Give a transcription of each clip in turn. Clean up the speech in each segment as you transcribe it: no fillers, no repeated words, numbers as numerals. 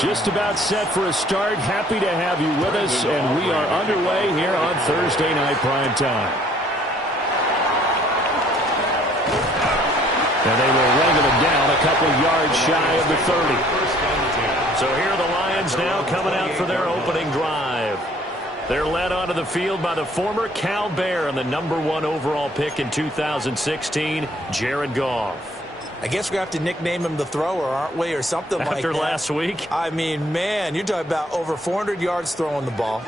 Just about set for a start. Happy to have you with us, and we are underway here on Thursday Night Prime Time. And they will wrangle them down a couple yards shy of the 30. So here are the Lions now coming out for their opening drive. They're led onto the field by the former Cal Bear and the #1 overall pick in 2016, Jared Goff. I guess we're going to have to nickname him the thrower, aren't we, or something like that. After last week? I mean, man, you're talking about over 400 yards throwing the ball.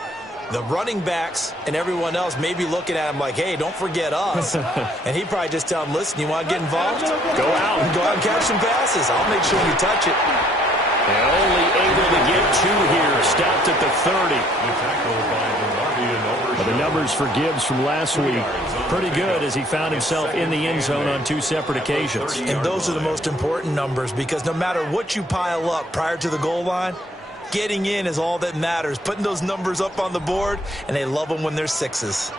The running backs and everyone else may be looking at him like, hey, don't forget us. And he'd probably just tell him, listen, you want to get involved? Go out and catch some passes. I'll make sure you touch it. And only able to get 2 here. Stopped at the 30. But the numbers for Gibbs from last week, pretty good as he found himself in the end zone on 2 separate occasions. And those are the most important numbers, because no matter what you pile up prior to the goal line, getting in is all that matters. Putting those numbers up on the board, and they love them when they're 6s.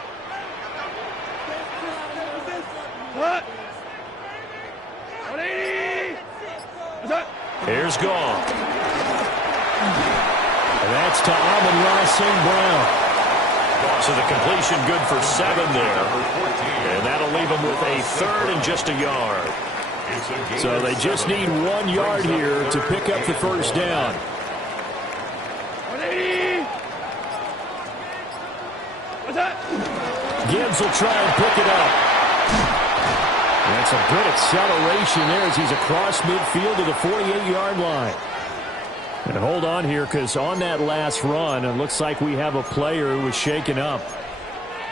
Here's Goff. And that's to Amon-Ra St. Brown. So the completion good for 7 there. And that'll leave them with a 3rd and just a yard. So they just need 1 yard here to pick up the first down. Gibbs will try and pick it up. That's a good acceleration there as he's across midfield to the 48-yard line. And hold on here, because on that last run, it looks like we have a player who was shaken up.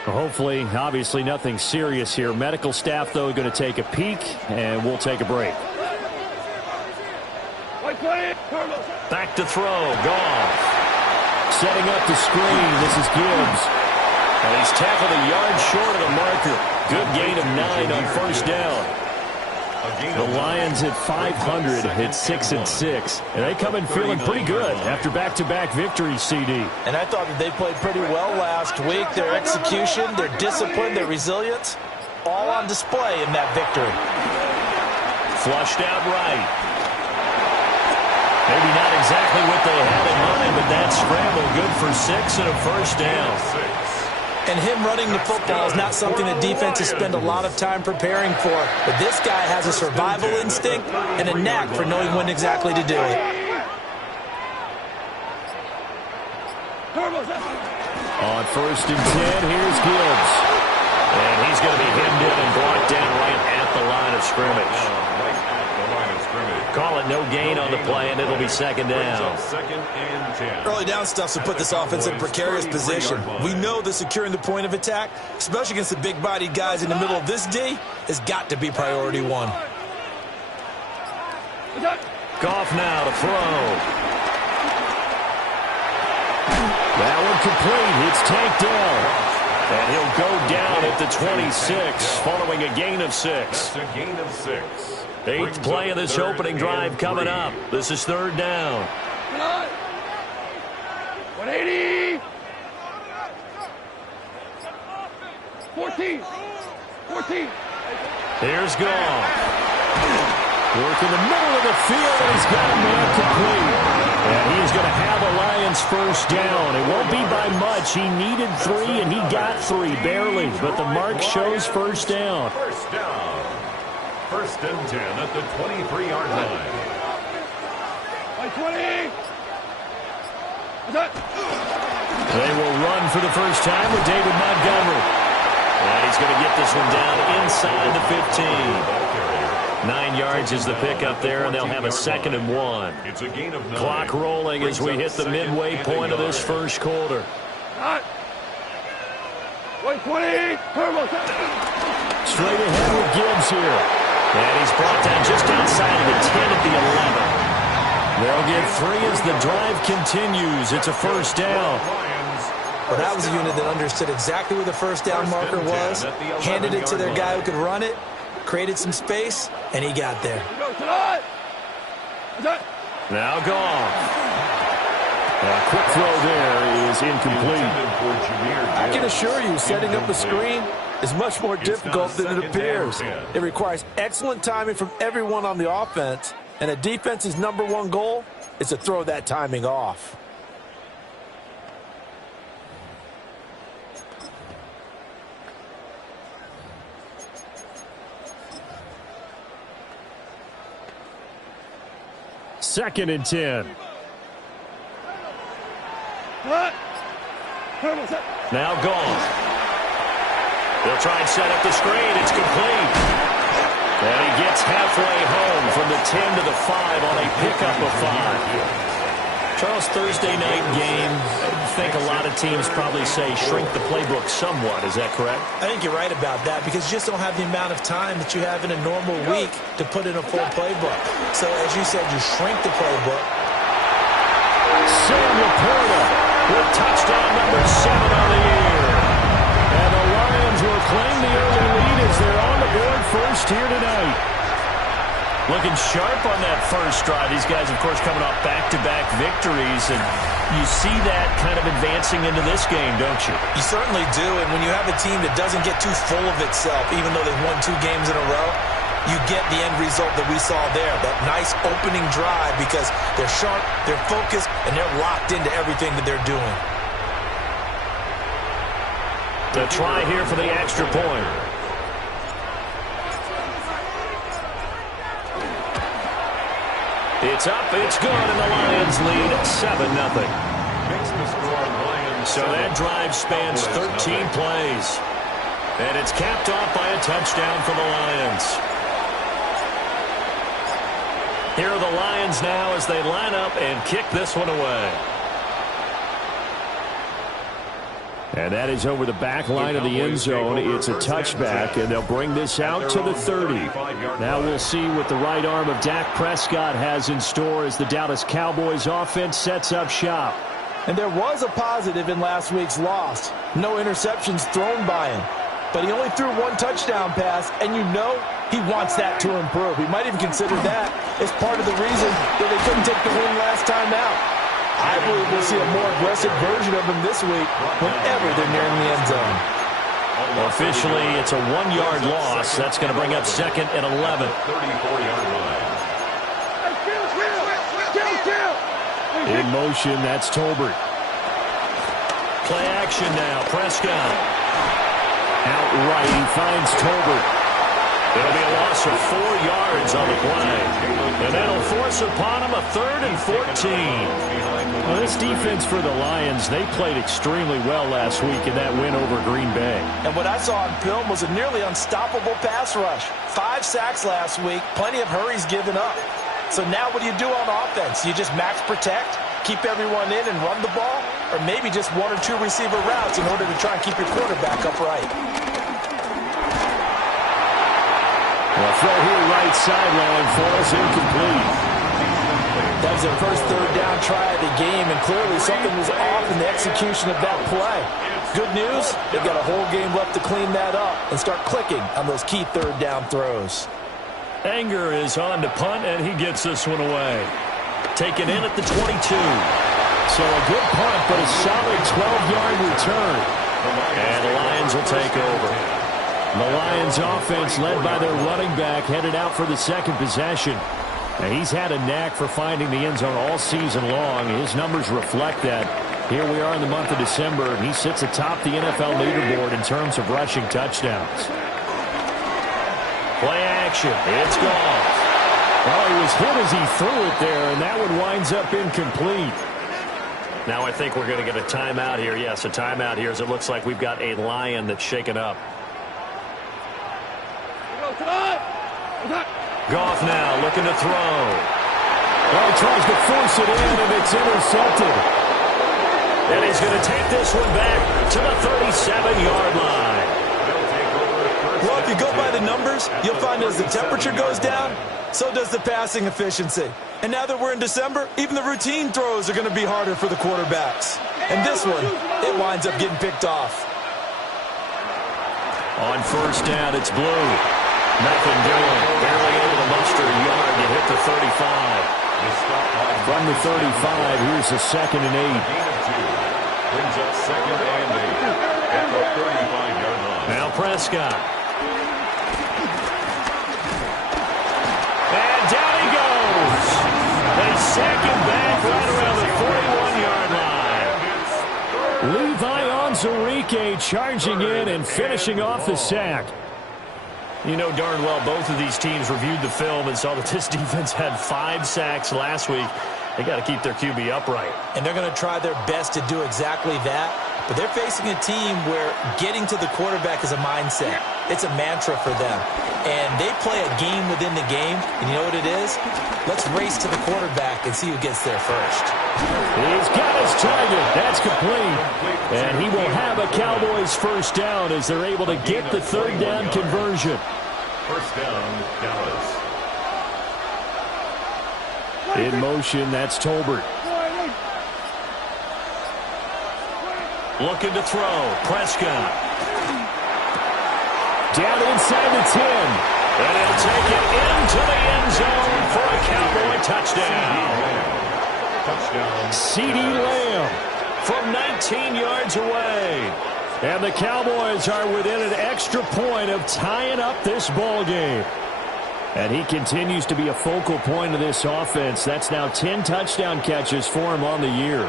Hopefully, obviously, nothing serious here. Medical staff, though, going to take a peek, and we'll take a break. Back to throw. Goff. Setting up the screen. This is Gibbs. And he's tackled a yard short of the marker. Good gain of 9 on first down. The Lions at 500 at 6-6. And they come in feeling pretty good after back-to-back victories, CD. And I thought that they played pretty well last week. Their execution, their discipline, their resilience, all on display in that victory. Flushed out right. Maybe not exactly what they had in mind, but that scramble good for 6 and a first down. And him running the football is not something that defenses spend a lot of time preparing for. But this guy has a survival instinct and a knack for knowing when exactly to do it. On 1st and 10, here's Gibbs. And he's going to be hemmed in and brought down right at the line of scrimmage. Call it no gain on the play, and it'll be 2nd down. 2nd and 10. Early down stuff's to put this offense in a precarious position. We know that securing the point of attack, especially against the big-bodied guys in the middle of this D, has got to be priority 1. Goff now to throw. That one complete. It's tanked down. And he'll go down at the 26 following a gain of 6. That's a gain of 6. 8th play of this opening drive coming up. This is 3rd down. 180. 14. Here's Goff. Work in the middle of the field, and he's got a man complete. And he's going to have a Lions first down. It won't be by much. He needed 3, and he got 3, barely. But the mark shows first down. First down. 1st and 10 at the 23-yard line. 20. They will run for the first time with David Montgomery. And he's going to get this one down inside the 15. 9 yards is the pickup there, and they'll have a 2nd and 1. It's a gain of 9. Clock rolling as we hit the midway point of this first quarter. 120. Straight ahead with Gibbs here. And he's brought down just outside of the 10 at the 11. They'll get 3 as the drive continues. It's a first down. Well, that was a unit that understood exactly where the first down marker was, handed it to their guy who could run it, created some space, and he got there. Now gone. A quick throw there is incomplete. I can assure you, setting up a screen is much more difficult than it appears. It requires excellent timing from everyone on the offense, and a defense's #1 goal is to throw that timing off. Second and 10. Now gone. They'll try and set up the screen. It's complete. And he gets halfway home from the 10 to the 5 on a pickup of 5. Charles, Thursday night game, I think a lot of teams probably say shrink the playbook somewhat. Is that correct? I think you're right about that because you just don't have the amount of time that you have in a normal week to put in a full playbook. So, as you said, you shrink the playbook. Sam Laporta with touchdown number 7 on the year. And the Lions will claim the early lead as they're on the board first here tonight. Looking sharp on that first drive. These guys, of course, coming off back-to-back victories, and you see that kind of advancing into this game, don't you? You certainly do, and when you have a team that doesn't get too full of itself, even though they've won 2 games in a row, you get the end result that we saw there, that nice opening drive because they're sharp, they're focused, and they're locked into everything that they're doing. The try here for the extra point. It's up, it's good, and the Lions lead 7-0. So that drive spans 13 plays. And it's capped off by a touchdown for the Lions. Here are the Lions now as they line up and kick this one away. And that is over the back line of the end zone. It's a touchback, and they'll bring this out to the 30. Now we'll see what the right arm of Dak Prescott has in store as the Dallas Cowboys offense sets up shop. And there was a positive in last week's loss. No interceptions thrown by him. But he only threw 1 touchdown pass, and you know he wants that to improve. He might even consider that as part of the reason that they couldn't take the win last time out. I believe we'll see a more aggressive version of him this week whenever they're nearing the end zone. Officially, it's a 1-yard loss. That's going to bring up 2nd and 11. 34-yard line. In motion, that's Tolbert. Play action now. Prescott. Outright, he finds Tolbert. It'll be a loss of 4 yards on the play. And that'll force upon him a 3rd and 14. Well, this defense for the Lions, they played extremely well last week in that win over Green Bay. And what I saw on film was a nearly unstoppable pass rush. 5 sacks last week, plenty of hurries given up. So now what do you do on offense? You just max protect, keep everyone in and run the ball? Or maybe just 1 or 2 receiver routes in order to try and keep your quarterback upright? Well, throw here right sideline for us, incomplete. That was their first 3rd down try of the game, and clearly something was off in the execution of that play. Good news, they've got a whole game left to clean that up and start clicking on those key 3rd down throws. Anger is on to punt, and he gets this one away. Taken in at the 22. So a good punt, but a solid 12-yard return. And the Lions will take over. The Lions offense led by their running back headed out for the 2nd possession. And he's had a knack for finding the end zone all season long. His numbers reflect that. Here we are in the month of December, and he sits atop the NFL leaderboard in terms of rushing touchdowns. Play action. It's gone. Well, he was hit as he threw it there, and that one winds up incomplete. Now I think we're going to get a timeout here. Yes, a timeout here as it looks like we've got a Lion that's shaken up. Goff now looking to throw. Well, he tries to force it in, and it's intercepted. And he's going to take this one back to the 37-yard line. Well, if you go by the numbers, you'll find as the temperature goes down, so does the passing efficiency. And now that we're in December, even the routine throws are going to be harder for the quarterbacks. And this one, it winds up getting picked off. On first down, it's Blue. Nothing doing. Barely able to muster a yard to hit the 35. From the 35, here's a 2nd and 8. Brings up 2nd and 8 at the 35-yard line. Now Prescott. And down he goes. They sack him back right around the 41-yard line. Levi Onwuzurike charging in and finishing off the sack. You know darn well both of these teams reviewed the film and saw that this defense had 5 sacks last week. They got to keep their QB upright. And they're going to try their best to do exactly that. But they're facing a team where getting to the quarterback is a mindset. It's a mantra for them. And they play a game within the game. And you know what it is? Let's race to the quarterback and see who gets there first. He's got his target. That's complete. And he will have a Cowboys first down as they're able to get the 3rd down conversion. First down, Dallas. In motion, that's Tolbert. Looking to throw. Prescott. Down inside the 10. And he'll take it into the end zone for a Cowboy touchdown. CeeDee Lamb from 19 yards away. And the Cowboys are within an extra point of tying up this ball game. And he continues to be a focal point of this offense. That's now 10 touchdown catches for him on the year.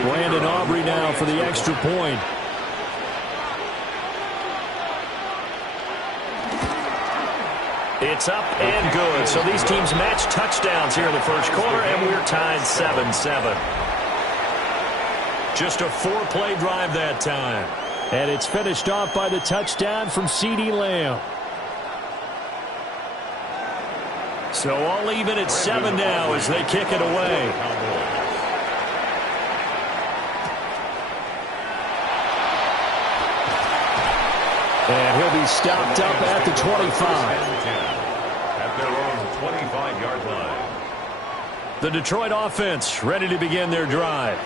Brandon Aubrey now for the extra point. It's up and good. So these teams match touchdowns here in the first quarter, and we're tied 7-7. Just a 4-play drive that time. And it's finished off by the touchdown from CeeDee Lamb. So all even at 7 now as they kick it away. And he'll be stopped up at the 25. At their own 25-yard line. The Detroit offense ready to begin their drive.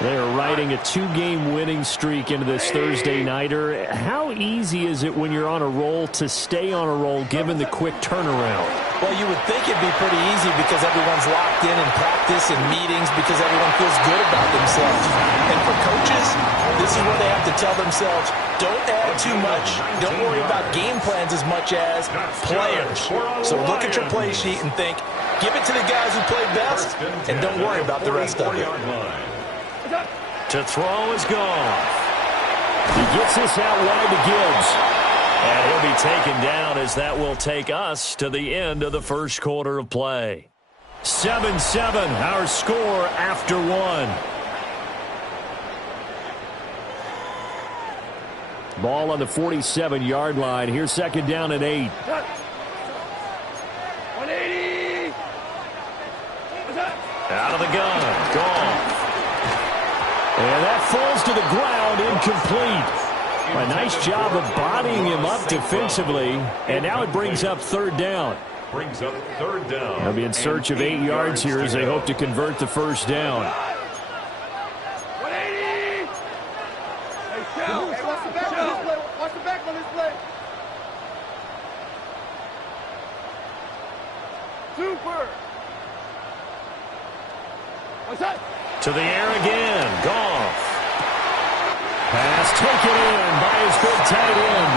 They are riding a 2-game winning streak into this Thursday nighter. How easy is it when you're on a roll to stay on a roll given the quick turnaround? Well, you would think it'd be pretty easy because everyone's locked in practice and meetings because everyone feels good about themselves. And for coaches, this is where they have to tell themselves, don't add too much. Don't worry about game plans as much as players. So look at your play sheet and think, give it to the guys who play best, and don't worry about the rest of it. To throw is Goff. He gets this out wide to Gibbs. And he'll be taken down as that will take us to the end of the first quarter of play. 7-7, our score after 1. Ball on the 47-yard line. Here's 2nd down and 8. 180. Out of the gun. Goff. And that falls to the ground, incomplete. A nice job of bodying him up defensively. And now it brings up 3rd down. Brings up 3rd down. They'll be in search of 8 yards here as they hope to convert the first down. 180. Hey, Shell. Hey, watch the back on this play. Watch the back on this play. Super. What's that? To the air again. Goff. Pass taken in by his big tight end.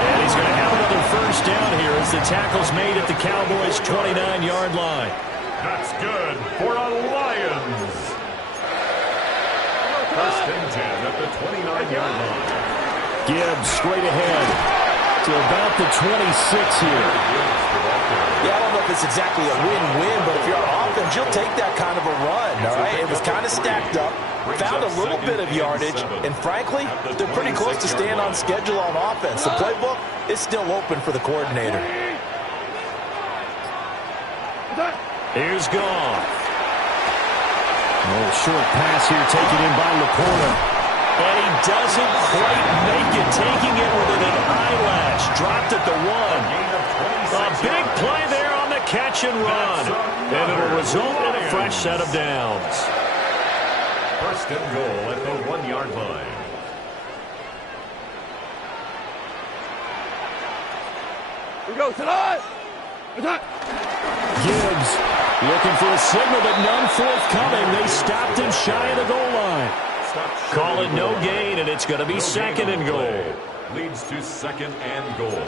And he's going to have another first down here as the tackle's made at the Cowboys' 29-yard line. That's good for a Lions. First and 10 at the 29-yard line. Gibbs straight ahead to about the 26 here. Yeah, I don't know if it's exactly a win-win, but if you're offense, you'll take that kind of a run, all right? It was kind of stacked up, found a little bit of yardage, and frankly, they're pretty close to staying on schedule on offense. The playbook is still open for the coordinator. Here's Goff. A little short pass here taken in by Laporta. And he doesn't quite make it, taking it within an eyelash. Dropped at the 1. A big play there on the catch and run. And it'll result in a fresh set of downs. First and goal at the 1-yard line. We go tonight. Gibbs looking for a signal, but none forthcoming. They stopped him shy of the goal line. Call it no gain, and it's going to be second and goal. Leads to second and goal.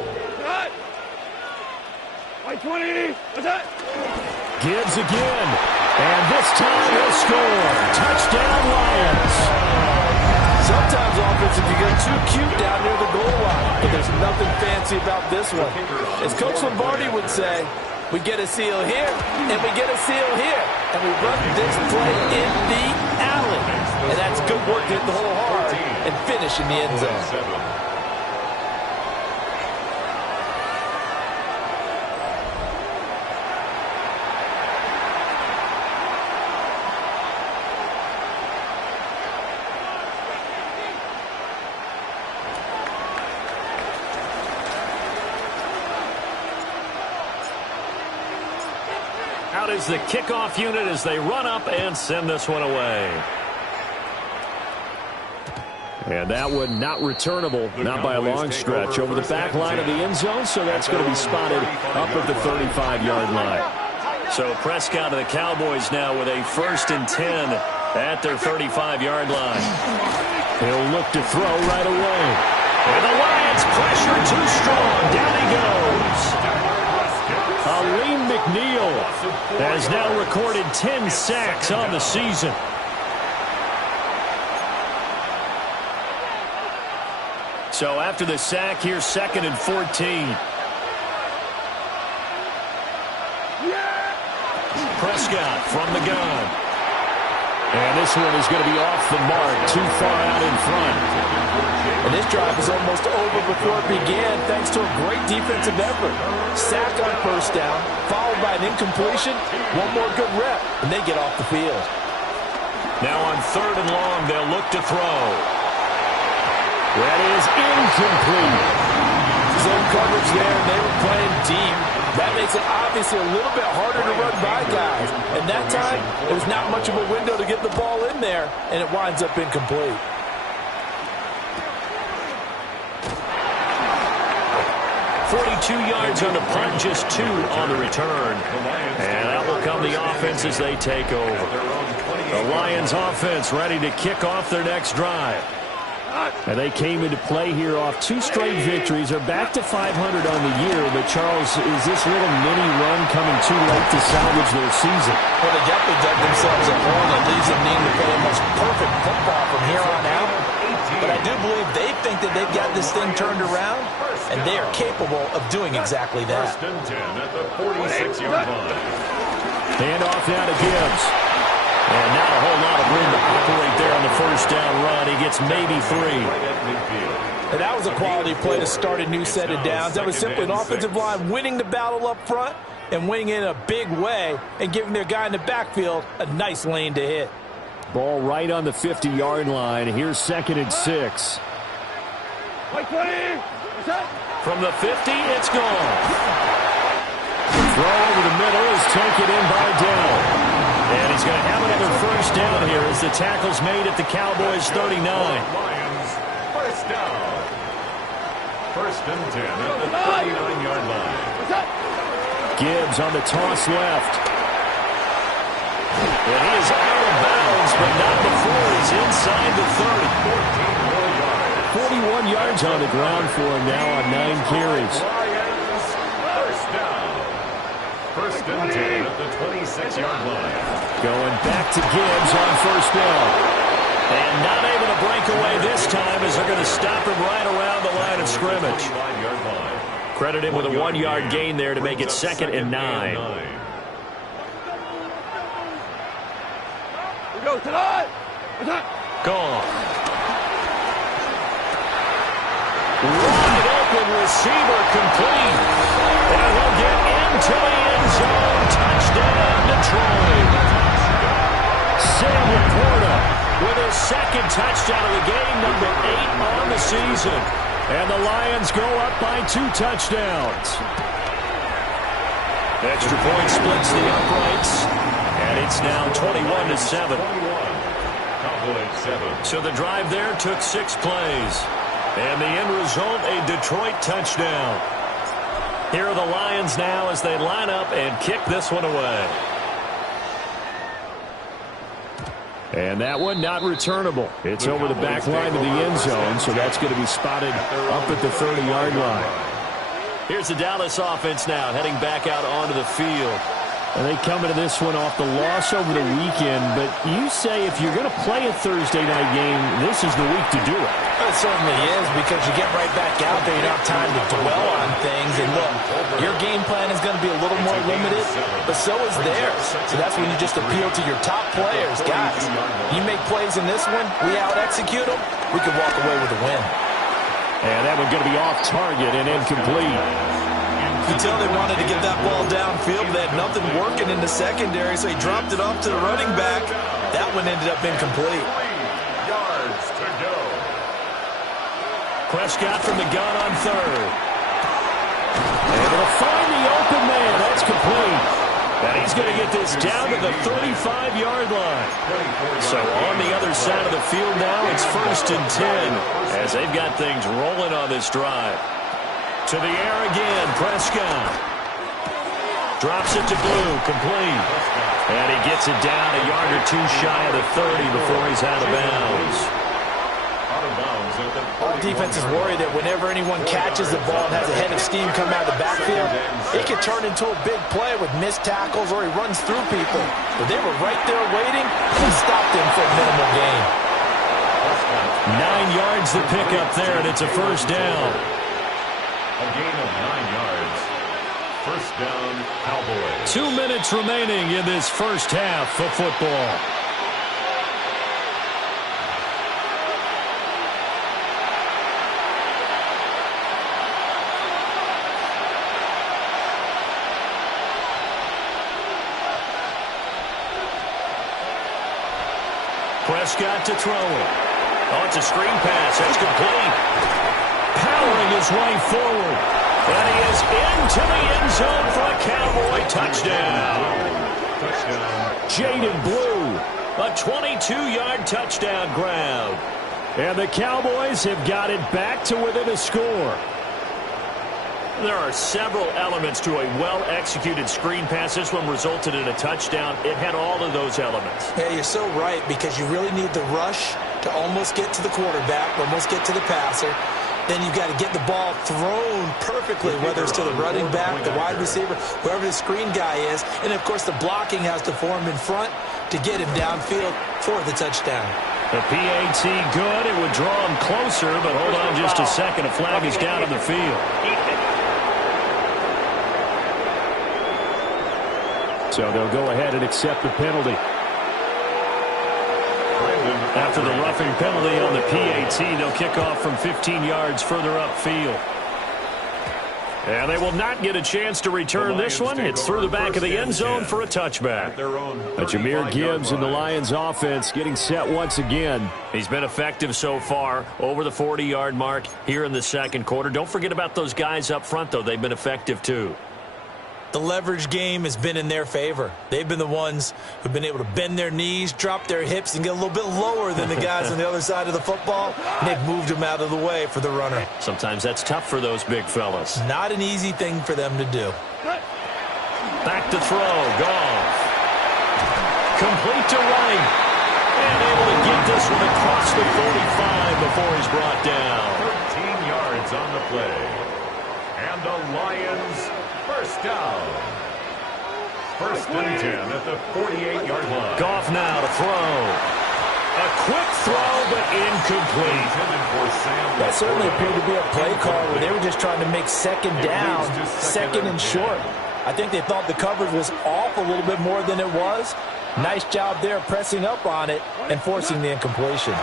By 20. Gibbs again. And this time he'll score. Touchdown, Lions. Sometimes offensive, you get too cute down near the goal line, but there's nothing fancy about this one. As Coach Lombardi would say, we get a seal here, and we get a seal here, and we run this play in the alley. And that's good work to hit the hole hard and finish in the end zone. Out is the kickoff unit as they run up and send this one away. And that one not returnable, not by a long stretch, over the back line of the end zone, so that's going to be spotted up at the 35-yard line. So Prescott of the Cowboys now with a 1st and 10 at their 35-yard line. He'll look to throw right away. And the Lions pressure too strong. Down he goes. Aleem McNeil has now recorded 10 sacks on the season. So after the sack, here's 2nd and 14. Prescott from the gun. And this one is going to be off the mark, too far out in front. And this drive is almost over before it began thanks to a great defensive effort. Sack on 1st down, followed by an incompletion, one more good rep, and they get off the field. Now on 3rd and long, they'll look to throw. That is incomplete. Zone coverage there, and they were playing deep. That makes it obviously a little bit harder to run by guys. And that time, it was not much of a window to get the ball in there, and it winds up incomplete. .42 yards on the punt, just 2 on the return. And that will come the offense as they take over. The Lions offense ready to kick off their next drive. And they came into play here off 2 straight victories. They're back to 500 on the year. But, Charles, is this little mini run coming too late to salvage their season? Well, they definitely dug themselves a hole that leaves them needing to play almost perfect football from here on out. But I do believe they think that they've got this thing turned around, and they are capable of doing exactly that. 1st and 10 at the 46-yard line. Hand off now to Gibbs. And not a whole lot of room to operate there on the 1st down run. He gets maybe 3. And that was a quality play to start a new set of downs. That was simply an offensive line winning the battle up front and winning it in a big way and giving their guy in the backfield a nice lane to hit. Ball right on the 50-yard line. Here's 2nd and 6. From the 50, it's gone. The throw over the middle is taken in by Dell. And he's going to have another 1st down here as the tackle's made at the Cowboys' 39. Lions, 1st down. 1st and 10 at the 39-yard line. Gibbs on the toss left. And he is out of bounds, but not before he's inside the 30. 41 yards on the ground for him now on 9 carries. Lions, 1st down. 1st and 10 at the 26-yard line. Going back to Gibbs on 1st down. And not able to break away this time as they're going to stop him right around the line of scrimmage. Credit him with a 1-yard gain there to make it 2nd and 9. Gone. Wide open receiver complete. And he'll get into the end zone. Touchdown, Detroit. Sam Laporta with his second touchdown of the game, number 8 on the season. And the Lions go up by 2 touchdowns. Extra point splits the uprights. And it's now 21-7. So the drive there took 6 plays. And the end result, a Detroit touchdown. Here are the Lions now as they line up and kick this one away. And that one not returnable. It's over the back line of the end zone, so that's going to be spotted up at the 30-yard line. Here's the Dallas offense now heading back out onto the field. And they come into this one off the loss over the weekend, but you say if you're going to play a Thursday night game, this is the week to do it. It certainly is, because you get right back out there. You don't have time to dwell on things. And look, your game plan is going to be a little more limited, but so is theirs. So that's when you just appeal to your top players. Guys, you make plays in this one, we out-execute them, we can walk away with a win. And that one's going to be off target and incomplete. You can tell they wanted to get that ball downfield. They had nothing working in the secondary, so he dropped it off to the running back. That one ended up incomplete. 3 yards to go. Prescott from the gun on third. Able to find the open man. That's complete. And he's going to get this down to the 35-yard line. So on the other side of the field now, it's 1st and 10 as they've got things rolling on this drive. To the air again, Prescott. Drops it to Blue, complete. And he gets it down a yard or 2 shy of the 30 before he's out of bounds. Defense is worried that whenever anyone catches the ball and has a head of steam come out of the backfield, it could turn into a big play with missed tackles or he runs through people. But they were right there waiting, and he stopped him for a minimal gain. 9 yards to pick up there, and it's a first down. A gain of 9 yards. First down, Cowboys. 2 minutes remaining in this first half of football. Prescott to throw it. Oh, it's a screen pass. That's complete. Powering his way forward. And he is into the end zone for a Cowboy touchdown. Jaden Blue, a 22-yard touchdown grab. And the Cowboys have got it back to within a score. There are several elements to a well-executed screen pass. This one resulted in a touchdown. It had all of those elements. Yeah, you're so right, because you really need the rush to almost get to the quarterback, almost get to the passer. Then you've got to get the ball thrown perfectly, whether it's to the running back, the wide receiver, whoever the screen guy is. And, of course, the blocking has to form in front to get him downfield for the touchdown. The PAT good. It would draw him closer, but hold on just a second. A flag is down on the field. So they'll go ahead and accept the penalty. After the roughing penalty on the PAT, they'll kick off from 15 yards further upfield. And they will not get a chance to return this one. It's through the back of the end zone for a touchback. Jahmyr Gibbs and the Lions offense getting set once again. He's been effective so far, over the 40-yard mark here in the second quarter. Don't forget about those guys up front, though. They've been effective, too. The leverage game has been in their favor. They've been the ones who've been able to bend their knees, drop their hips, and get a little bit lower than the guys on the other side of the football. And they've moved them out of the way for the runner. Sometimes that's tough for those big fellas. Not an easy thing for them to do. Back to throw. Goff. Complete to right. And able to get this one across the 45 before he's brought down. 13 yards on the play. And the Lions first down. First and 10 at the 48-yard line. Goff now to throw. A quick throw, but incomplete. That certainly appeared to be a play call where they were just trying to make second down, second and short. I think they thought the coverage was off a little bit more than it was, Nice job there pressing up on it and forcing the incompletion.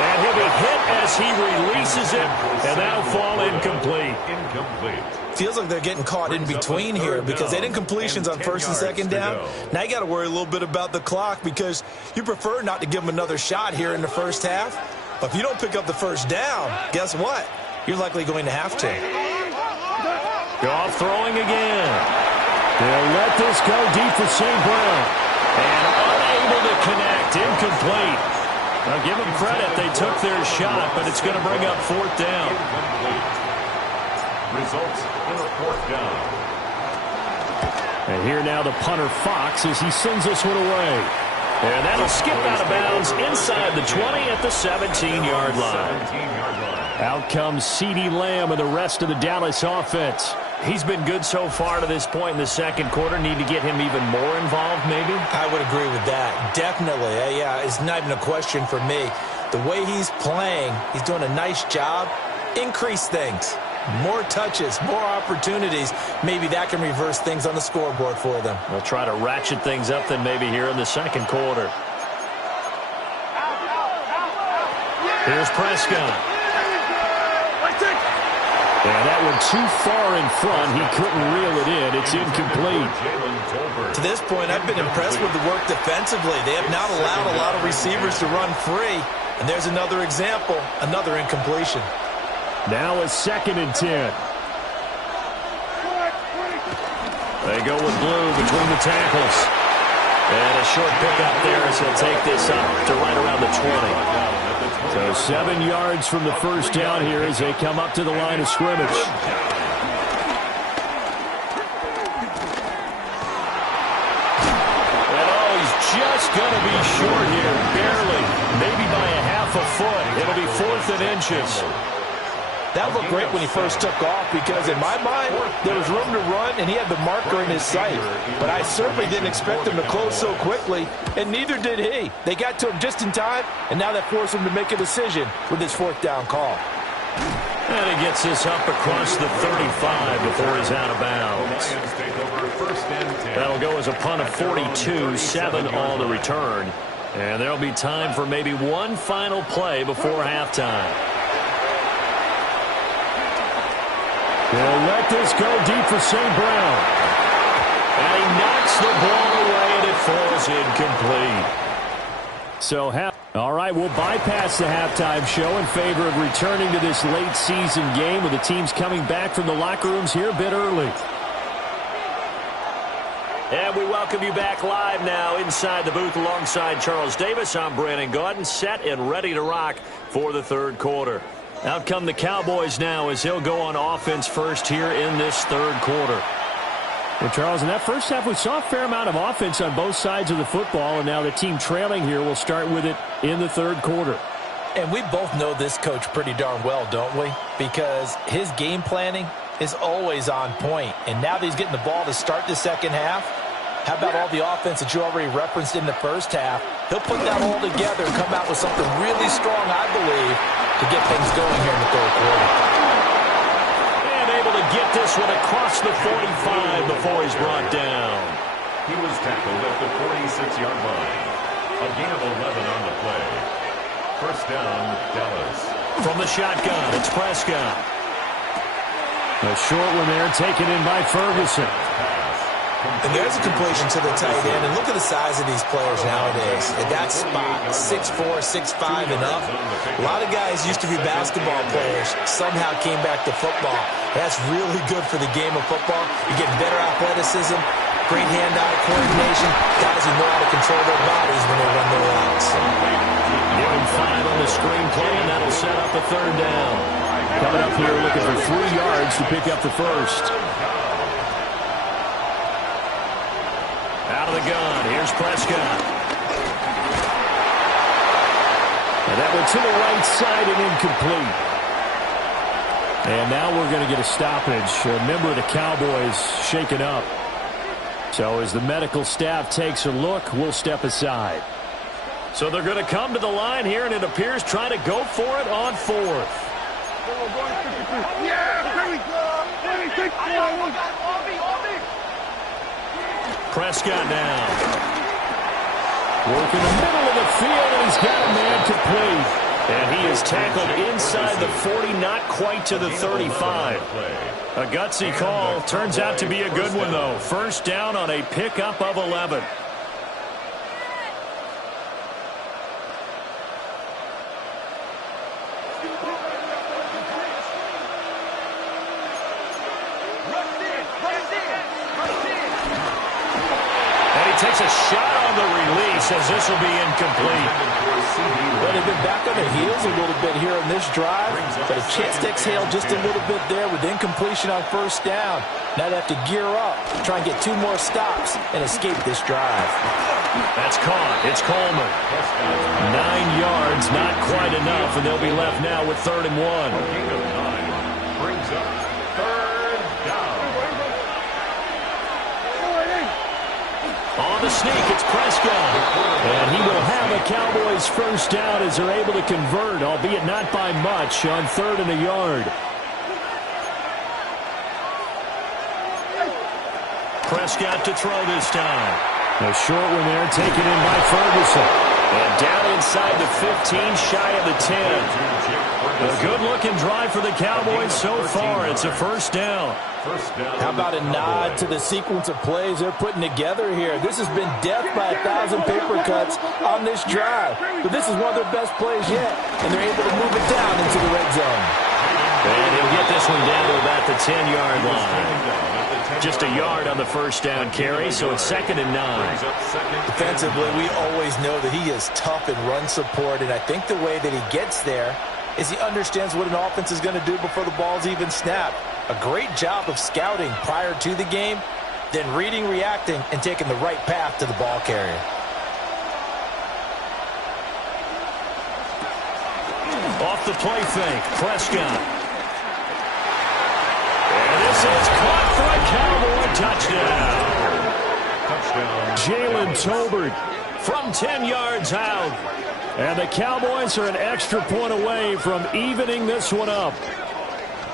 And he'll be hit as he releases it, and that'll fall incomplete. Feels like they're getting caught in between here because they didn't completions on first and second down. Now you got to worry a little bit about the clock because you prefer not to give them another shot here in the first half. But if you don't pick up the first down, guess what? You're likely going to have to. Goff throwing again. They'll let this go deep for St. Brown. And unable to connect, incomplete. Now give them credit, they took their shot, but it's going to bring up fourth down. Results in a fourth down. And here now the punter Fox as he sends this one away. And that'll skip out of bounds inside the 20 at the 17-yard line. Out comes CeeDee Lamb and the rest of the Dallas offense. He's been good so far to this point in the second quarter. Need to get him even more involved, maybe? I would agree with that. Definitely. Yeah, it's not even a question for me. The way he's playing, he's doing a nice job. Increase things. More touches, more opportunities. Maybe that can reverse things on the scoreboard for them. They'll try to ratchet things up then maybe here in the second quarter. Here's Prescott. And that one too far in front. He couldn't reel it in. It's incomplete. To this point, I've been impressed with the work defensively. They have not allowed a lot of receivers to run free. And there's another example, another incompletion. Now a 2nd and 10. They go with Blue between the tackles. And a short pickup there as he'll take this up to right around the 20. So 7 yards from the first down here as they come up to the line of scrimmage. And oh, he's just going to be short here, barely, maybe by a half a foot. It'll be 4th and inches. That looked great when he first took off because, in my mind, there was room to run and he had the marker in his sight. But I certainly didn't expect him to close so quickly, and neither did he. They got to him just in time, and now that forced him to make a decision with his 4th down call. And he gets this up across the 35 before he's out of bounds. That'll go as a punt of 42, 7 on the return. And there'll be time for maybe one final play before halftime. They'll let this go deep for St. Brown. And he knocks the ball away, and it falls incomplete. So, all right, we'll bypass the halftime show in favor of returning to this late season game with the teams coming back from the locker rooms here a bit early. And we welcome you back live now inside the booth alongside Charles Davis. I'm Brandon Gaudin, set and ready to rock for the third quarter. Out come the Cowboys now as they'll go on offense first here in this third quarter. Well, Charles, in that first half, we saw a fair amount of offense on both sides of the football, and now the team trailing here will start with it in the third quarter. And we both know this coach pretty darn well, don't we? Because his game planning is always on point. And now that he's getting the ball to start the second half, how about all the offense that you already referenced in the first half? He'll put that all together and come out with something really strong, I believe, to get things going here in the third quarter. And able to get this one across the 45 before he's brought down. He was tackled at the 46-yard line. A gain of 11 on the play. First down, Dallas. From the shotgun, it's Prescott. A short one there, taken in by Ferguson. And there's a completion to the tight end. And look at the size of these players nowadays. At that spot, 6'4", 6'5", and up. A lot of guys used to be basketball players, somehow came back to football. That's really good for the game of football. You get better athleticism, great hand-eye coordination, guys who know how to control their bodies when they run their routes. Give him 5 on the screen play, and that'll set up a third down. Coming up here looking for 3 yards to pick up the first. Out of the gun, here's Prescott. And that one to the right side and incomplete. And now we're going to get a stoppage. A member of the Cowboys shaken up. So as the medical staff takes a look, we'll step aside. So they're going to come to the line here, and it appears trying to go for it on 4th. Yeah, there we go. Prescott now. Working the middle of the field, and he's got a man complete. And he is tackled inside the 40, not quite to the 35. A gutsy call. Turns out to be a good one, though. First down on a pickup of 11. Takes a shot on the release as this will be incomplete. Well, they've been back on their heels a little bit here on this drive, but a chance to exhale just a little bit there with incompletion on first down. Now they have to gear up, try and get 2 more stops and escape this drive. That's caught. It's Coleman. 9 yards, not quite enough, and they'll be left now with 3rd and 1. Brings up 3rd down. On the sneak, it's Prescott. And he will have a Cowboys first down as they're able to convert, albeit not by much, on 3rd and a yard. Prescott to throw this time. A short one there, taken in by Ferguson. And down inside the 15, shy of the 10. A good-looking drive for the Cowboys so far. It's a first down. How about a nod to the sequence of plays they're putting together here? This has been death by 1,000 paper cuts on this drive. But this is one of their best plays yet, and they're able to move it down into the red zone. And he'll get this one down to about the 10-yard line. Just a yard on the first down carry, so it's 2nd and 9. Defensively, we always know that he is tough in run support, and I think the way that he gets there is he understands what an offense is going to do before the ball's even snapped. A great job of scouting prior to the game, then reading, reacting, and taking the right path to the ball carrier. Off the play fake, Prescott. And this is caught for a Cowboy touchdown. Jalen Tolbert from 10 yards out. And the Cowboys are an extra point away from evening this one up.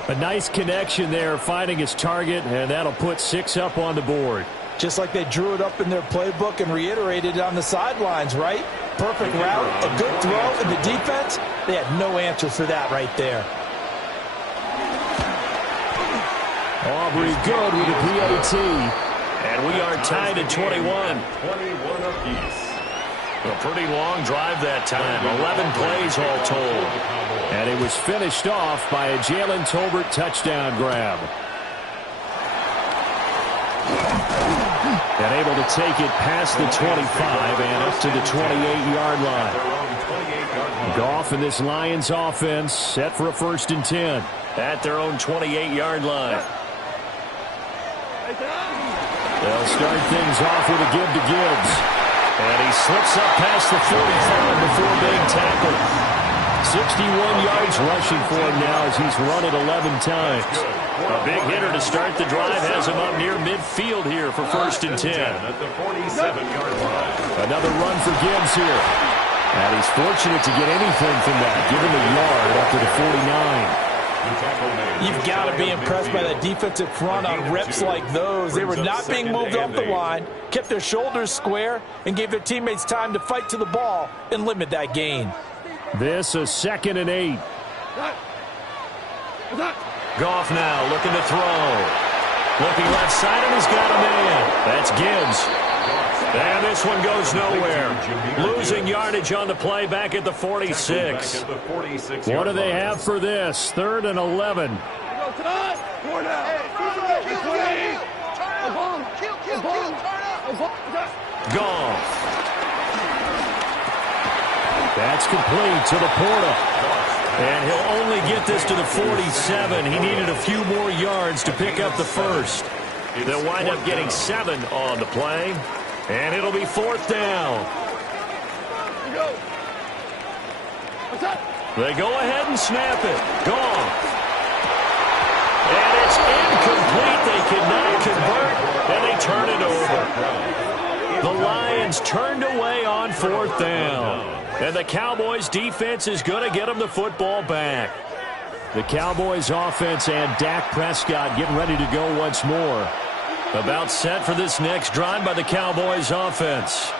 A nice connection there, finding his target, and that'll put 6 up on the board. Just like they drew it up in their playbook and reiterated it on the sidelines, right? Perfect route, a good throw, and the defense, they had no answer for that right there. Aubrey good with a PAT. And we are tied at 21. 21 apiece. A pretty long drive that time. 11 plays all told. And it was finished off by a Jalen Tolbert touchdown grab. And able to take it past the 25 and up to the 28-yard line. Goff and this Lions offense set for a 1st and 10 at their own 28-yard line. They'll start things off with a give to Gibbs. And he slips up past the 45 before being tackled. 61 yards rushing for him now as he's run it 11 times. A big hitter to start the drive has him up near midfield here for 1st and 10. At the 47-yard line. Another run for Gibbs here. And he's fortunate to get anything from that, given the yard up to the 49. You've got to be impressed by that defensive front on reps like those. They were not being moved off the line, kept their shoulders square, and gave their teammates time to fight to the ball and limit that gain. This is 2nd and 8. Goff now looking to throw. Looking left side, and he's got a man. That's Gibbs. And this one goes nowhere. Losing yardage on the play back at the 46. What do they have for this? 3rd and 11. Goff. That's complete to the Porta. And he'll only get this to the 47. He needed a few more yards to pick up the 1st. They'll wind up getting 7 on the play. And it'll be 4th down. They go ahead and snap it. Gone. And it's incomplete. They cannot convert, and they turn it over. The Lions turned away on 4th down. And the Cowboys defense is going to get them the football back. The Cowboys offense and Dak Prescott getting ready to go once more. About set for this next drive by the Cowboys offense.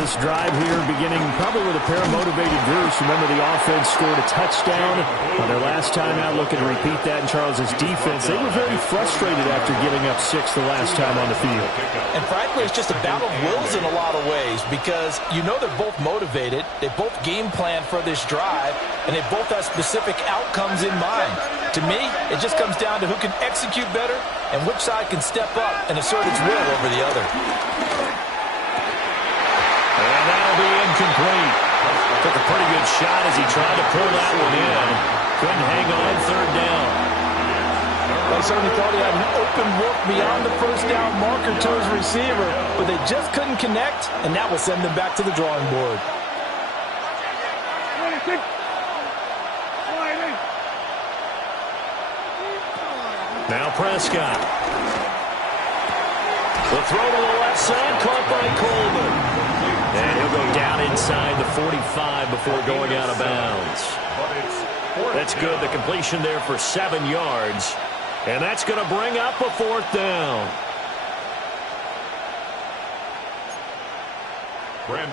This drive here beginning probably with a pair of motivated groups. Remember, the offense scored a touchdown on their last time out, looking to repeat that in Charles's defense. They were very frustrated after giving up 6 the last time on the field. And frankly, it's just a battle of wills in a lot of ways because you know they're both motivated. They both game plan for this drive, and they both have specific outcomes in mind. To me, it just comes down to who can execute better and which side can step up and assert its will over the other. And that'll be incomplete. Took a pretty good shot as he tried to pull that one in. Couldn't hang on third down. They certainly thought he had an open look beyond the first down marker to his receiver, but they just couldn't connect, and that will send them back to the drawing board. Now Prescott. The throw to the left side, caught by Coleman. And he'll go down inside the 45 before going out of bounds. That's good. The completion there for 7 yards. And that's going to bring up a 4th down.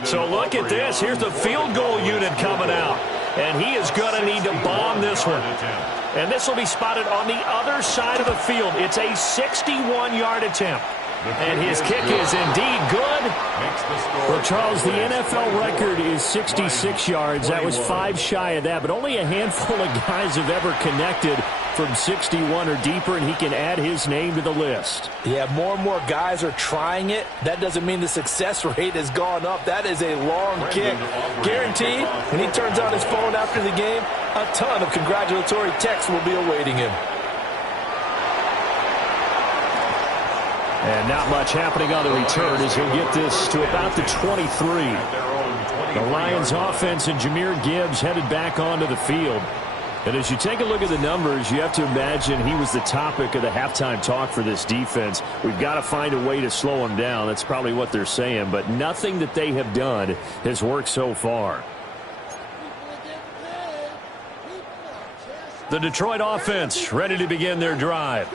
So look at this. Here's the field goal unit coming out. And he is going to need to bomb this one. And this will be spotted on the other side of the field. It's a 61-yard attempt. And his kick is indeed good. Well, Charles, the NFL record is 66 yards. That was 5 shy of that, but only a handful of guys have ever connected from 61 or deeper, and he can add his name to the list. Yeah, more and more guys are trying it. That doesn't mean the success rate has gone up. That is a long kick. Guaranteed, when he turns on his phone after the game, a ton of congratulatory texts will be awaiting him. And not much happening on the return as he'll get this to about the 23. The Lions offense and Jahmyr Gibbs headed back onto the field. And as you take a look at the numbers, you have to imagine he was the topic of the halftime talk for this defense. We've got to find a way to slow him down. That's probably what they're saying. But nothing that they have done has worked so far. The Detroit offense ready to begin their drive.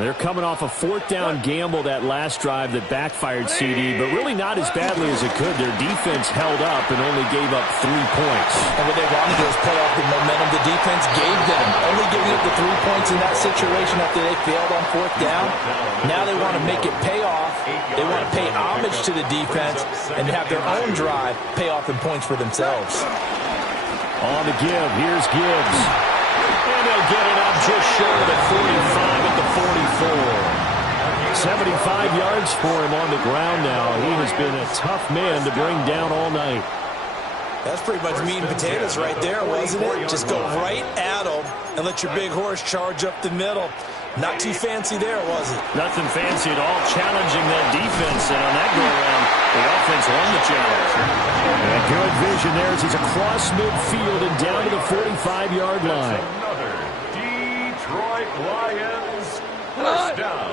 They're coming off a 4th down gamble that last drive that backfired CD, but really not as badly as it could. Their defense held up and only gave up 3 points. And what they wanted to do is play off the momentum the defense gave them. Only giving up the 3 points in that situation after they failed on 4th down. Now they want to make it pay off. They want to pay homage to the defense and have their own drive pay off in points for themselves. On the give, here's Gibbs. And they'll get it up just short of the 45 at the 44. 75 yards for him on the ground now. He has been a tough man to bring down all night. That's pretty much meat and potatoes right there, wasn't it? Just go right at him and let your big horse charge up the middle. Not too fancy there, was it? Nothing fancy at all, challenging that defense. And on that go-around, the offense won the challenge. And good vision there as he's across midfield and down to the 45-yard line. Another Detroit Lions first down.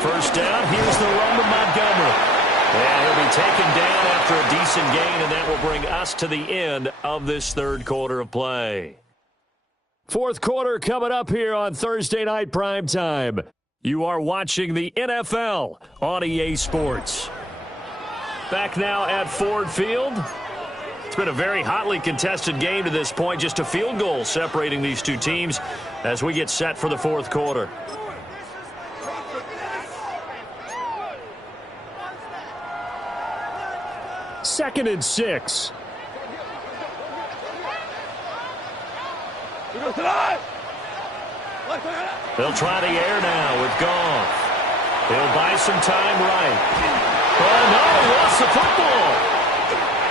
First down, here's the run to Montgomery. And he'll be taken down after a decent gain, and that will bring us to the end of this 3rd quarter of play. 4th quarter coming up here on Thursday Night Primetime. You are watching the NFL on EA Sports. Back now at Ford Field. It's been a very hotly contested game to this point. Just a field goal separating these two teams as we get set for the 4th quarter. Second and 6. They'll try the air now with Goff. He'll buy some time right. Oh, no, he lost the football.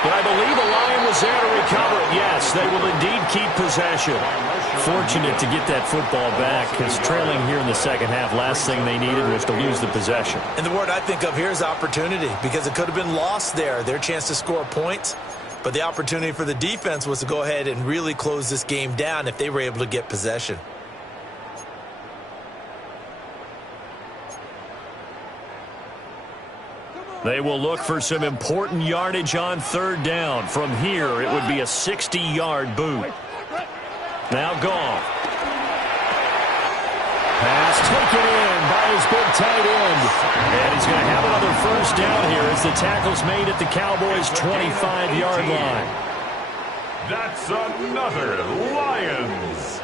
But I believe a Lion was there to recover it. Yes, they will indeed keep possession. Fortunate to get that football back because trailing here in the second half, last thing they needed was to lose the possession. And the word I think of here is opportunity because it could have been lost there. Their chance to score points. But the opportunity for the defense was to go ahead and really close this game down if they were able to get possession. They will look for some important yardage on 3rd down. From here, it would be a 60-yard boot. Now Goff. Pass taken in by his big tight end. And he's going to have another first down here as the tackle's made at the Cowboys' 25-yard line. That's another Lions.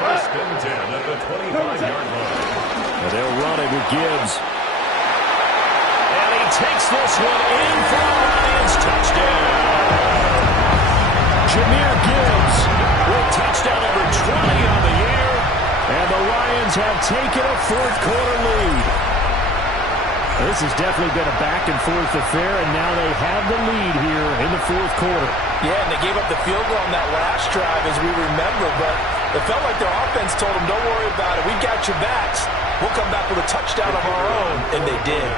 First and 10 at the 25-yard line. And they'll run it with Gibbs. And he takes this one in for the Lions touchdown. Jahmyr Gibbs with touchdown number 20 on the year. And the Lions have taken a fourth-quarter lead. This has definitely been a back-and-forth affair, and now they have the lead here in the fourth quarter. Yeah, and they gave up the field goal on that last drive, as we remember, but it felt like their offense told them, don't worry about it. We got your backs. We'll come back with a touchdown of our own, and they did.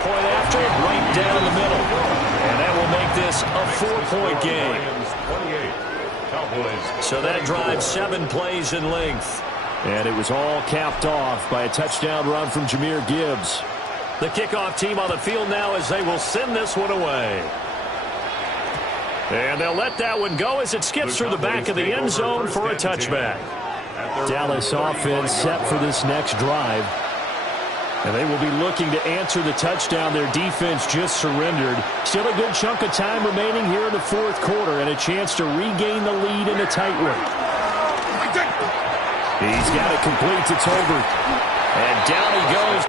Point after, right down the middle. And that will make this a 4-point game. So that drives 7 plays in length. And it was all capped off by a touchdown run from Jahmyr Gibbs. The kickoff team on the field now as they will send this one away. And they'll let that one go as it skips through the back of the end zone for a touchback. Dallas offense set for this next drive. And they will be looking to answer the touchdown their defense just surrendered. Still a good chunk of time remaining here in the fourth quarter and a chance to regain the lead in a tight one. He's got it complete to Tolbert. And down he goes.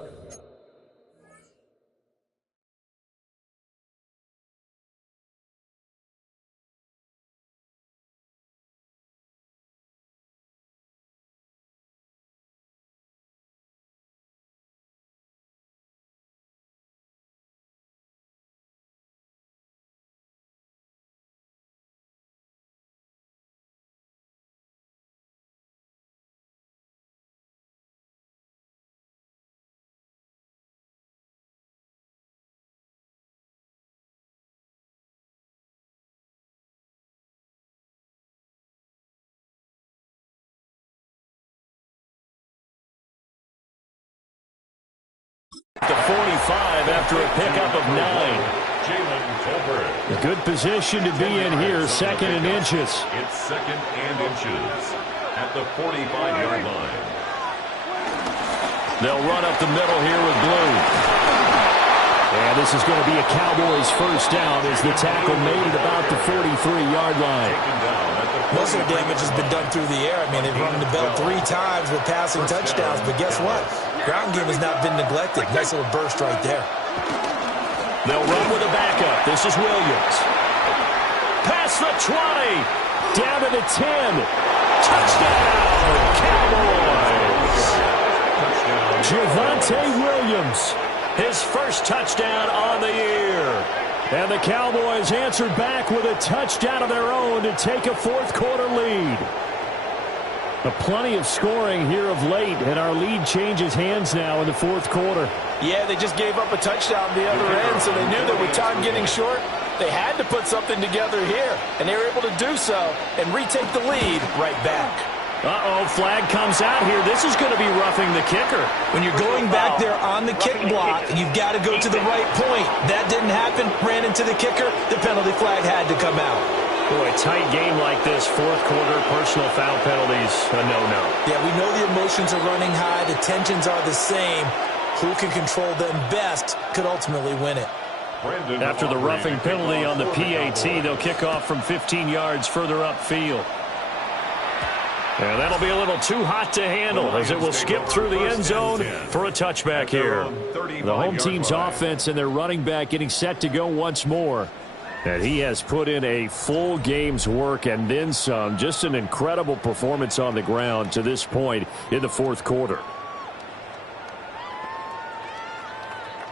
The 45 after a pickup of 9. A good position to be in here, second and inches. It's second and inches at the 45-yard line. They'll run up the middle here with Blue. And this is going to be a Cowboys first down as the tackle made at about the 43-yard line. Most of the damage has been done through the air. I mean, they've rung the bell 3 times with passing touchdowns, but guess what? Ground game has not been neglected. Nice little burst right there. They'll run with a backup. This is Williams. Past the 20. Down to the 10. Touchdown, Cowboys. Javonte Williams. His first touchdown on the year. And the Cowboys answered back with a touchdown of their own to take a fourth quarter lead. Plenty of scoring here of late, and our lead changes hands now in the fourth quarter. Yeah, they just gave up a touchdown the other end, so they knew that with time getting short, they had to put something together here, and they were able to do so and retake the lead right back. Uh-oh, flag comes out here. This is going to be roughing the kicker. When you're going back there on the kick block, you've got to go to the right point. That didn't happen, ran into the kicker, the penalty flag had to come out. Boy, a tight game like this, fourth quarter, personal foul penalties, a no-no. Yeah, we know the emotions are running high, the tensions are the same. Who can control them best could ultimately win it. After the roughing penalty on the PAT, they'll kick off from 15 yards further upfield. And that'll be a little too hot to handle as it will skip through the end zone for a touchback here. The home team's offense and their running back getting set to go once more. And he has put in a full game's work and then some. Just an incredible performance on the ground to this point in the fourth quarter.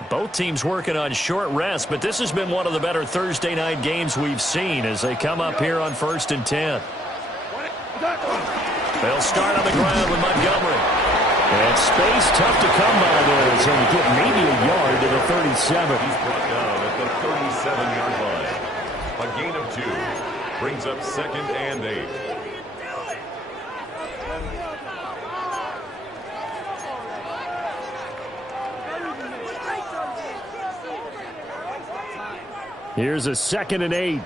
Both teams working on short rest, but this has been one of the better Thursday night games we've seen as they come up here on 1st and 10. They'll start on the ground with Montgomery. And space tough to come by there as he'll get maybe a yard to the 37. He's brought down at the 37-yard line. A gain of 2 brings up 2nd and 8. Here's a 2nd and 8.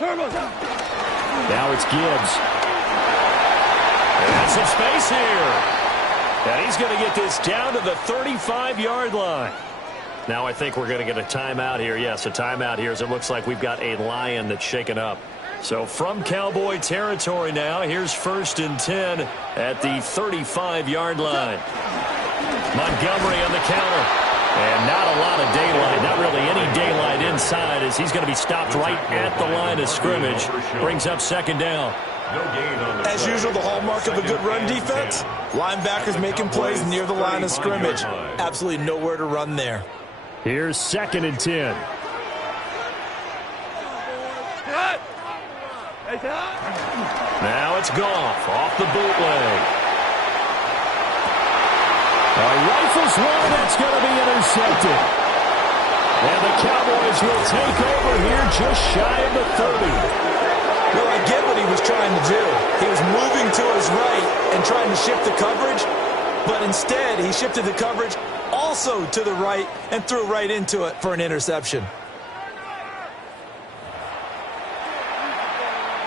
Now it's Gibbs. And some space here. And he's going to get this down to the 35-yard line. Now I think we're going to get a timeout here. Yes, a timeout here as it looks like we've got a Lion that's shaken up. So from Cowboy territory now, here's 1st and 10 at the 35-yard line. Montgomery on the counter. And not a lot of daylight, not really any daylight inside as he's going to be stopped right at the line of scrimmage. Brings up 2nd down. As usual, the hallmark of a good run defense, linebackers making plays near the line of scrimmage. Absolutely nowhere to run there. Here's 2nd and 10. Now it's Goff off the bootleg. Rifles one that's going to be intercepted. And the Cowboys will take over here just shy of the 30. Well, I get what he was trying to do. He was moving to his right and trying to shift the coverage, but instead he shifted the coverage also to the right and threw right into it for an interception.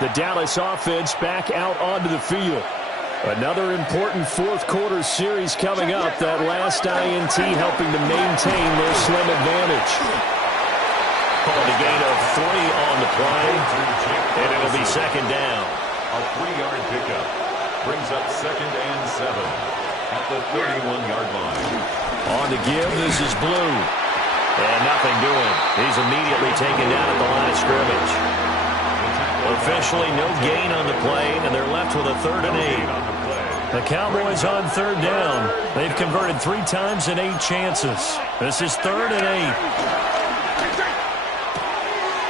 The Dallas offense back out onto the field. Another important 4th quarter series coming up. That last INT helping to maintain their slim advantage. Called a gain of 3 on the play, and it'll be 2nd down. A 3-yard pickup brings up 2nd and 7 at the 31-yard line. On to give, this is Blue. And nothing doing. He's immediately taken down at the line of scrimmage. Officially no gain on the play, and they're left with a 3rd and 8. The Cowboys on 3rd down. They've converted 3 times in 8 chances. This is 3rd and 8.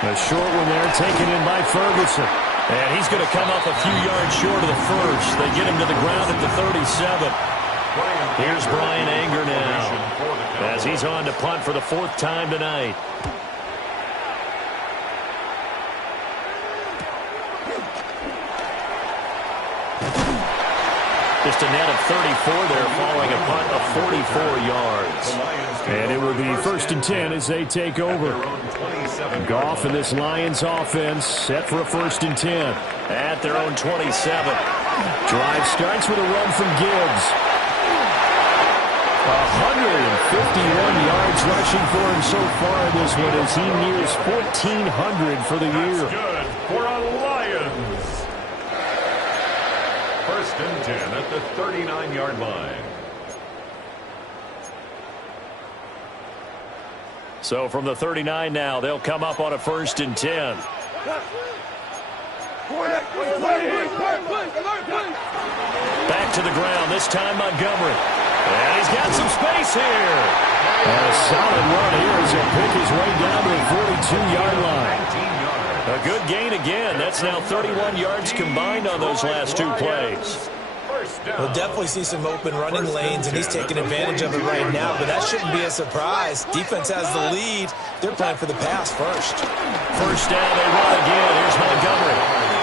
A short one there taken in by Ferguson. And he's going to come up a few yards short of the first. They get him to the ground at the 37. Here's Brian Anger now as he's on to punt for the 4th time tonight. Just a net of 34 there following a punt of 44 yards. And it will be 1st and 10 as they take over. Goff and this Lions offense set for a 1st and 10 at their own 27. Drive starts with a run from Gibbs. 151 yards rushing for him so far in this one as he nears 1,400 for the year. That's good for a Lions. 1st and 10 at the 39-yard line. So from the 39 now, they'll come up on a 1st and 10. Back to the ground, this time Montgomery. And he's got some space here. And a solid run here as he'll pick his way down to the 42-yard line. A good gain again. That's now 31 yards combined on those last 2 plays. We'll definitely see some open running lanes, and he's taking advantage of it right now, but that shouldn't be a surprise. Defense has the lead. They're playing for the pass first. 1st down, they run again. Here's Montgomery.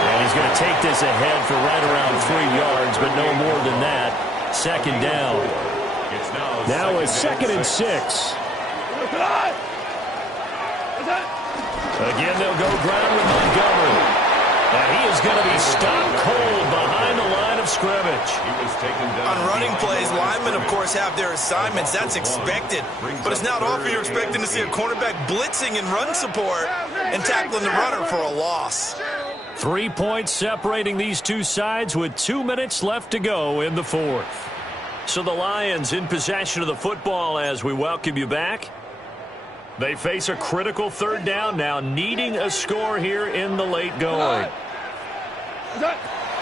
And he's going to take this ahead for right around 3 yards, but no more than that. 2nd down. Now a 2nd and 6. Again, they'll go ground with Montgomery. And he is going to be stopped cold behind the line of scrimmage. On running plays, linemen, of course, have their assignments. That's expected. But it's not often you're expecting to see a cornerback blitzing in run support and tackling the runner for a loss. 3 points separating these two sides with 2 minutes left to go in the 4th. So the Lions in possession of the football as we welcome you back. They face a critical 3rd down now, needing a score here in the late going.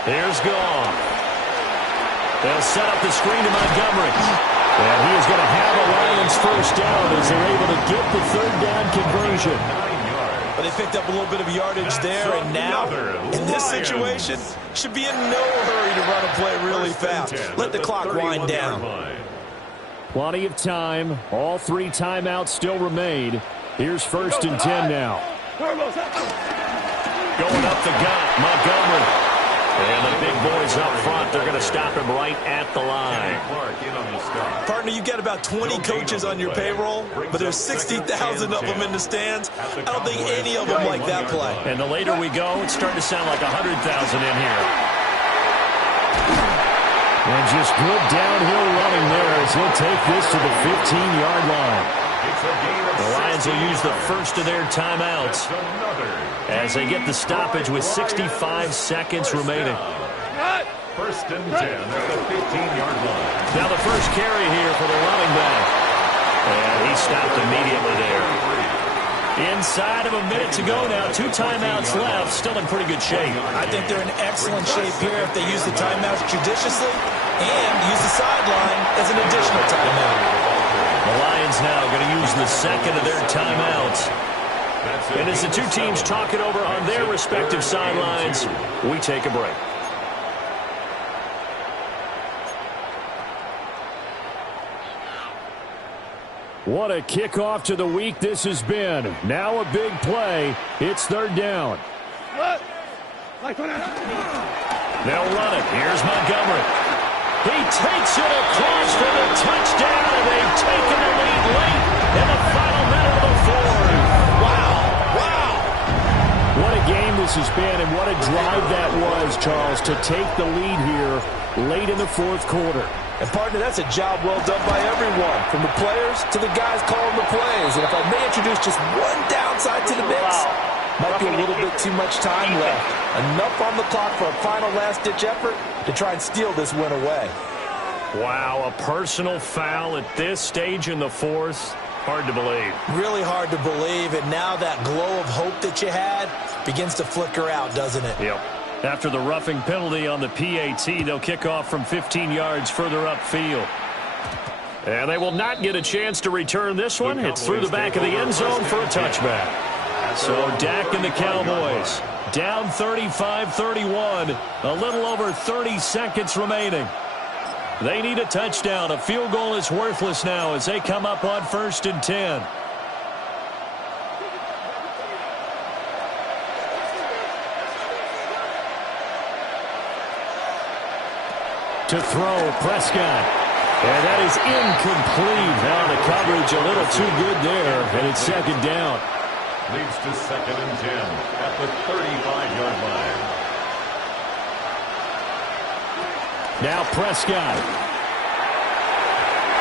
Here's Goff. They'll set up the screen to Montgomery. And he is going to have a Lions 1st down as they're able to get the 3rd down conversion. But they picked up a little bit of yardage there, and now, in this situation, should be in no hurry to run a play really fast. Let the clock wind down. Plenty of time. All 3 timeouts still remain. Here's 1st and 10 now. Going up the gut, Montgomery. And the big boys up front, they're going to stop him right at the line. Partner, you've got about 20 coaches on your payroll, but there's 60,000 of them in the stands. I don't think any of them like that play. And the later we go, it's starting to sound like 100,000 in here. And just good downhill running there as he'll take this to the 15-yard line. The Lions will use the first of their timeouts as they get the stoppage with 65 seconds remaining. First and 10 at the 15-yard line. Now the first carry here for the running back. And he stopped immediately there. Inside of a minute to go now. 2 timeouts left. Still in pretty good shape. I think they're in excellent shape here if they use the timeouts judiciously and use the sideline as an additional timeout. The Lions now going to use the second of their timeouts. And as the two teams talk it over on their respective sidelines, we take a break. What a kickoff to the week this has been. Now a big play. It's third down. They'll run it. Here's Montgomery. He takes it across for the touchdown, and they've taken the lead late in the final minute of the fourth. Wow. What a game this has been, and what a drive that was, Charles, to take the lead here late in the fourth quarter. And, partner, that's a job well done by everyone, from the players to the guys calling the plays. And if I may introduce just one downside to the mix, might be a little bit too much time left. Enough on the clock for a final last-ditch effort to try and steal this win away. Wow, a personal foul at this stage in the fourth. Hard to believe. Really hard to believe, and now that glow of hope that you had begins to flicker out, doesn't it? Yep. After the roughing penalty on the PAT, they'll kick off from 15 yards further upfield. And they will not get a chance to return this one. It's through the back of the end zone for a touchback. So Dak and the Cowboys down 35-31. A little over 30 seconds remaining. They need a touchdown. A field goal is worthless now as they come up on 1st and 10. To throw, Prescott. And that is incomplete. Now the coverage a little too good there, and it's second down. Leads to 2nd and 10 at the 35-yard line. Now Prescott.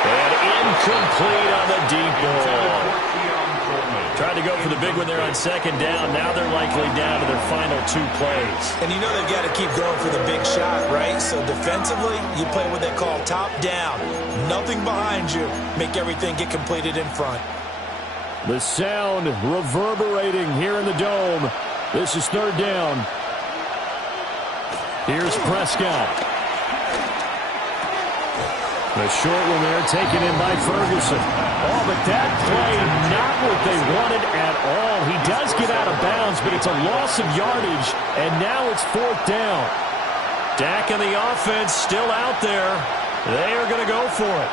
And incomplete on the deep ball. Tried to go for the big one there on second down. Now they're likely down to their final 2 plays. And you know they've got to keep going for the big shot, right? So defensively, you play what they call top down. Nothing behind you. Make everything get completed in front. The sound reverberating here in the dome. This is 3rd down. Here's Prescott. The short one there taken in by Ferguson. Oh, but that play, not what they wanted at all. He does get out of bounds, but it's a loss of yardage, and now it's 4th down. Dak and the offense still out there. They are going to go for it.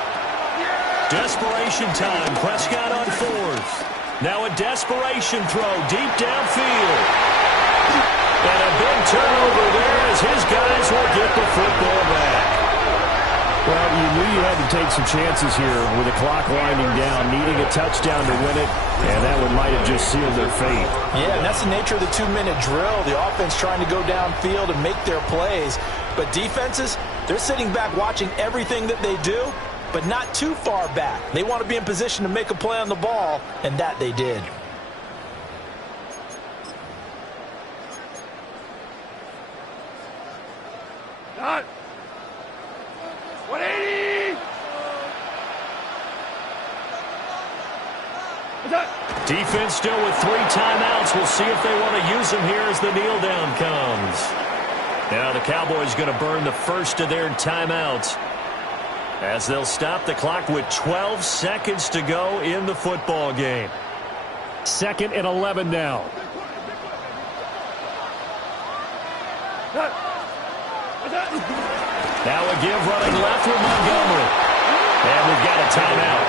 Desperation time. Prescott on 4th. Now a desperation throw deep downfield. And a big turnover there as his guys will get the football back. Well, you knew you had to take some chances here with the clock winding down, needing a touchdown to win it, and that one might have just sealed their fate. Yeah, and that's the nature of the 2-minute drill. The offense trying to go downfield and make their plays. But defenses, they're sitting back watching everything that they do, but not too far back. They want to be in position to make a play on the ball, and that they did. Done. 180. Defense still with 3 timeouts. We'll see if they want to use them here as the kneel down comes. Now the Cowboys going to burn the first of their timeouts as they'll stop the clock with 12 seconds to go in the football game. 2nd and 11 now. Now a give running left with Montgomery. And we've got a timeout.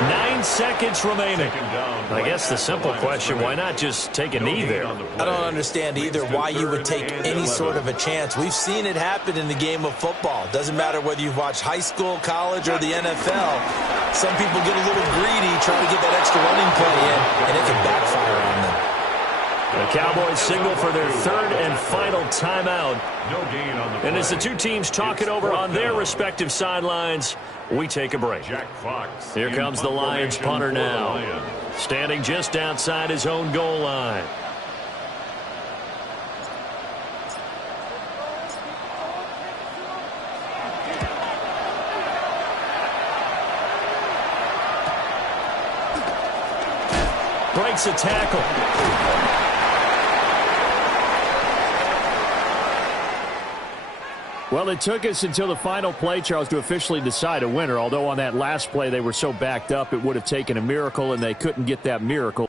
9 seconds remaining. I guess the simple question, why not just take a knee there? I don't understand either why you would take any sort of a chance. We've seen it happen in the game of football. Doesn't matter whether you've watched high school, college, or the NFL. Some people get a little greedy trying to get that extra running play in, and it can backfire on them. The Cowboys signal for their third and final timeout. And as the two teams talk it over on their respective sidelines, we take a break. Here comes the Lions punter now, standing just outside his own goal line. Breaks a tackle. Well, it took us until the final play, Charles, to officially decide a winner, although on that last play they were so backed up it would have taken a miracle, and they couldn't get that miracle.